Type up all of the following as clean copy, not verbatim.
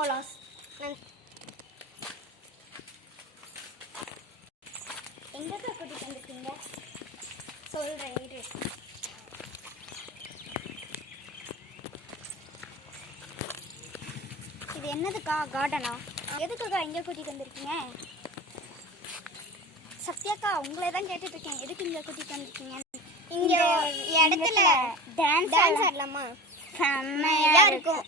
ஓலாஸ். எங்கக்கா கூட்டிட்டு வந்துருக்கீங்க? சொல்றேன் இரு. இது என்னதுக்கா? கார்டனா? எதுக்குக்கா இங்கே கூட்டிட்டு வந்திருக்கீங்க? சத்யாக்கா உங்களை தான் கேட்டுட்டு இருக்கேன், எதுக்கு இங்கே கூட்டிட்டு வந்திருக்கீங்க? இங்க இடத்துல டான்ஸ் ஆடலாமா? செம்மையா இருக்கும்.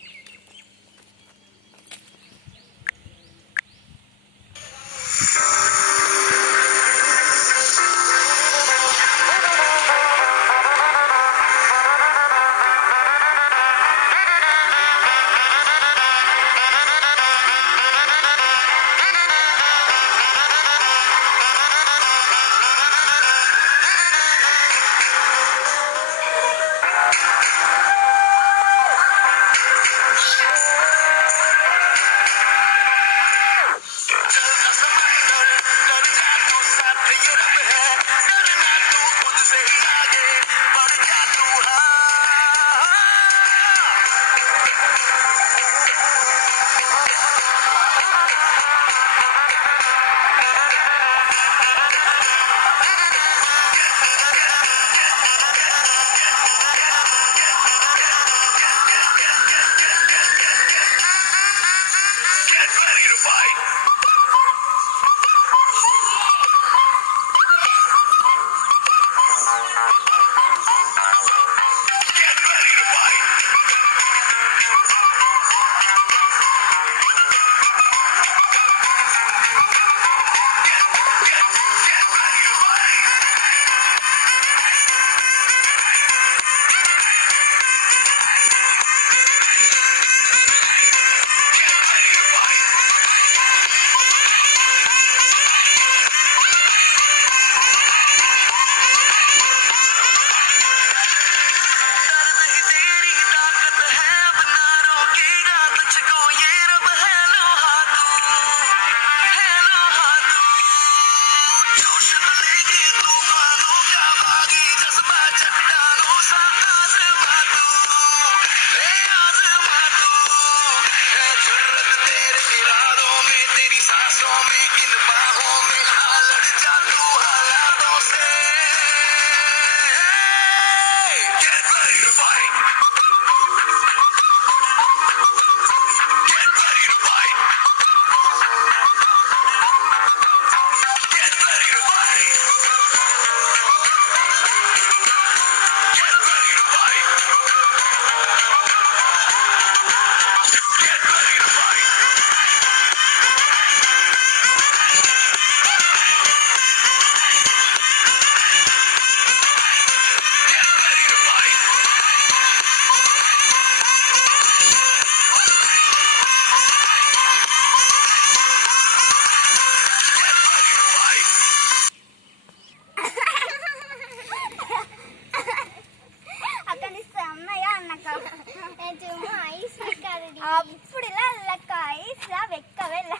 அப்படிலாம் இல்லக்கா, ஐஸ்லாம் வைக்கவே இல்லை,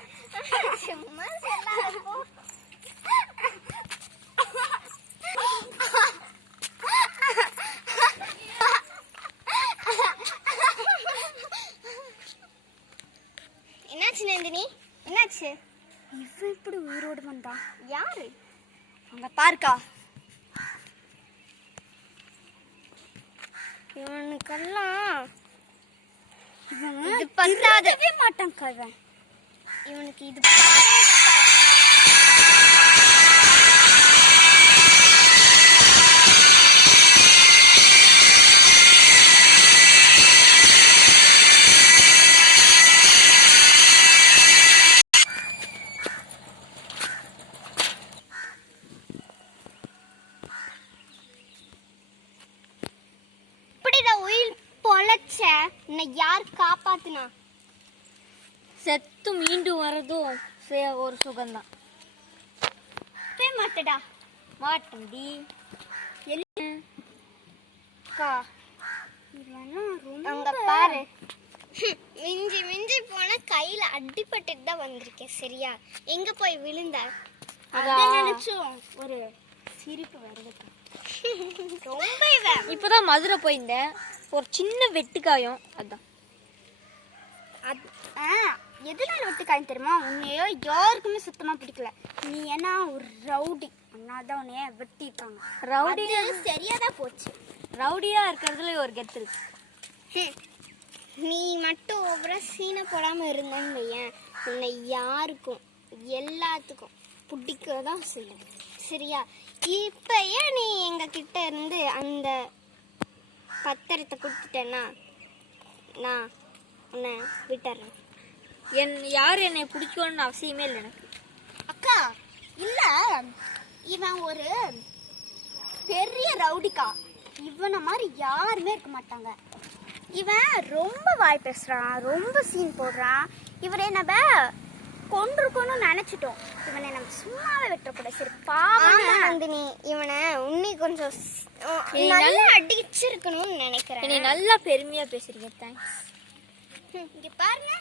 சும்மா சொல்லாதப்போ. என்னாச்சு நந்தினி, என்னாச்சு? இவன் இப்படி உயிரோடு வந்தா? யாரு? அங்க பாருக்கா, இவனுக்கெல்லாம் இது பத்தாதவே மாட்டான்க்கா. இவனுக்கு இது யார் காப்பாத்துனா? செத்து மீண்டும் வரதும் ஒரு சுகம்தான். மாட்டடா மாட்டண்டி. அங்க பாரு, மிஞ்சி மிஞ்சி போன கையில அடிபட்டுட்டு தான் வந்திருக்கேன். சரியா? எங்க போய் விழுந்த? நினைச்சோம் ஒரு சிரிப்பு வருது. ரொம்ப இப்பதான் மதுரை போயிருந்தேன், ஒரு சின்ன வெட்டுக்காயம். அதான் எதனால வெட்டுக்காய் தெரியுமா? உன்னையோ யாருக்குமே சுத்தமா பிடிக்கல. நீ ஏன்னா ஒரு ரவுடி, அதனாலதான் உன்னைய வெட்டிட்டாங்க. ரவுடி சரியாதான் போச்சு. ரவுடியா இருக்கிறதுல ஒரு கெத்து இருக்கு. நீ மட்டும் ஒவ்வொரு சீனை போடாம இருந்தேன்னு வையேன், உன்னை யாருக்கும் எல்லாத்துக்கும் பிடிக்கதான் செய்யும். சரியா? இப்பயே நீ எங்க கிட்ட இருந்து அந்த பத்திரத்தை கொடுத்துட்டேன்னா நான் உன்னை விட்டுறேன். யார் என்னை பிடிக்கணும்னு அவசியமே இல்லை எனக்கு. அக்கா இல்ல, இவன் ஒரு பெரிய ரவுடிக்கா. இவனை மாதிரி யாருமே இருக்க மாட்டாங்க. இவன் ரொம்ப வாய் பேசுறான், ரொம்ப சீன் போடுறான். இவரை நம்ம கொண்டிருக்கணும்னு நினைச்சிட்டோம். இவனை நம்ம சும்மாவே விட்டுறக்கூடாது. சரி பாவம் நந்தினி, இவனை உன்னி கொஞ்சம் நல்லா அடிச்சிருக்கணும்னு நினைக்கிறேன். நீ நல்லா பெருமையா பேசுறீங்க. தேங்க்ஸ். இங்க பாருங்க,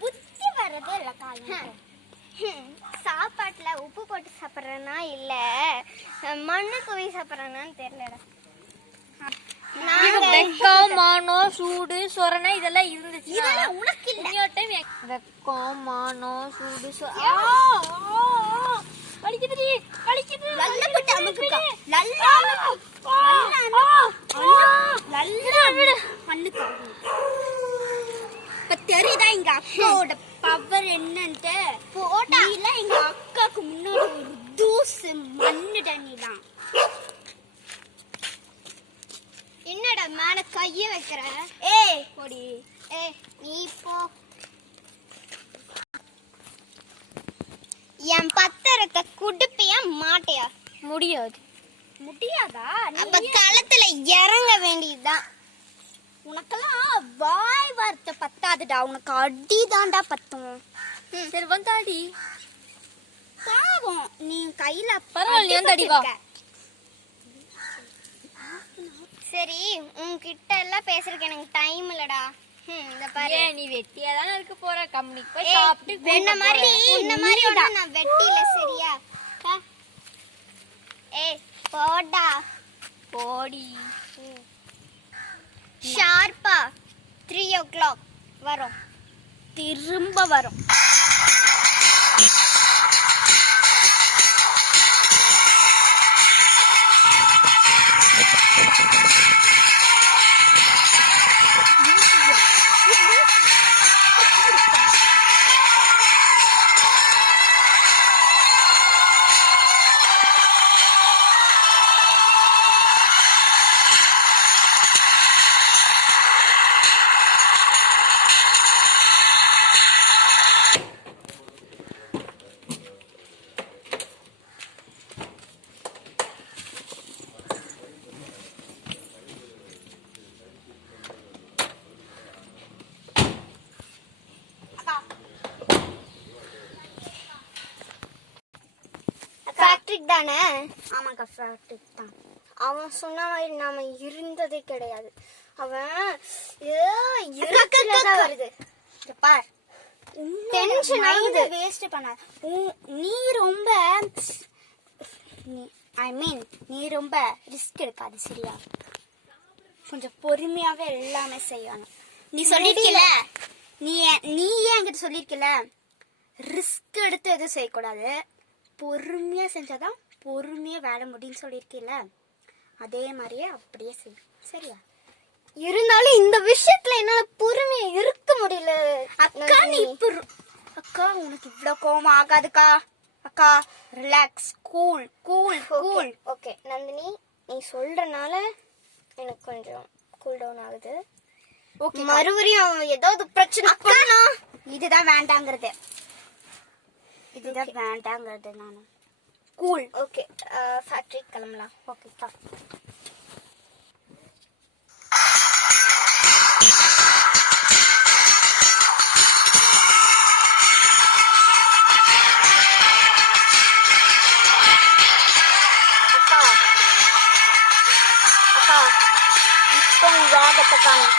புத்தி வர்றதே இல்லக்கா. சாப்பாட்டுல உப்பு போட்டு சாப்பிட்றேன்னா இல்ல மண்ணு குவி சாப்பிட்றேன்னான்னு தெரியலடா. வெக்கம், மானம், சூடு, சொரணை இதெல்லாம் இருந்துச்சு. உனக்கு வெக்கம், மானம், சூடு, வலிக்குதுடி, வலிக்குது. நல்லா போட்டு அமுக்குக்கா. நல்லா பண்ணுக்கா. இப்ப தெரியுதா எங்க அக்காவோட பவர் என்னன்ட்டு? போட்டா இல்ல எங்க அக்காக்கு முன்னாடி ஒரு தூசு மண்ணுடா நீதான். என்னடா மேல கைய வைக்கிற? ஏய் போடி. ஏய் நீ போ. என் பத்திரத்தை குடுப்பியா மாட்டியா? முடியாது. முடியாதா? அப்ப களத்துல இறங்க வேண்டியதுதான். உனக்கெல்லாம் வாய் வார்த்தை பத்தாதுடா, உனக்கு அடிதான்டா பத்தும். சரி வந்தாடி. பாவம் நீ கையில பரவாயில்ல, நீ வந்து அடி வா. சரி உன்கிட்ட எல்லாம் பேசுறதுக்கு எனக்கு டைம் இல்லடா. இந்த பாரு, நீ வெட்டியா தானே இருக்க போற. கம்பெனிக்கு போய் சாப்பிட்டு இந்த மாதிரி நான் வெட்டில. சரியா? ஏய் போடா. போடி. ஷார்ப்பா 3 o'clock வரும். திரும்ப வரும். ஃபேக்டரிக் தானே? ஆமாக்கா ஃபேக்டரிக் தான். அவன் சொன்ன மாதிரி நாம இருந்ததே கிடையாது. அவன் வருது பார். டென்ஷன் ஆகுது. வேஸ்ட் பண்ண. நீ ரொம்ப நீ ரொம்ப ரிஸ்க் எடுக்காது. சரியா? கொஞ்சம் பொறுமையாவே எல்லாமே செய்யணும். நீ சொல்லிருக்கல, நீ என்கிட்ட சொல்லிருக்கல ரிஸ்க் எடுத்து எதுவும் செய்யக்கூடாது, பொறுமையா செஞ்சாதான் பொறுமையா வேலை முடியும்னு சொல்லியிருக்கீல்ல, அதே மாதிரியே அப்படியே செய்யும். சரியா? இருந்தாலும் இந்த விஷயத்துல என்னால பொறுமையா இருக்க முடியல அக்கா. நீ இப்ப அக்கா உனக்கு இவ்வளவு கோவம் ஆகாதுக்கா. அக்கா relax, cool cool cool. Okay Nandini, நீ சொல்றனால எனக்கு கொஞ்சம் கூல் டவுன் ஆகுது. ஓகே மறுபடியும் ஏதாவது பிரச்சனை பண்ணா இதுதான் வேண்டாங்கிறது. இதுதான் வேண்டாங்கிறது. நானும் கூல். ஓகே ஃபேக்டரி கிளம்பலாம். ஓகேக்கா. அக்கா அக்கா இப்போ வேகத்தை காணும்.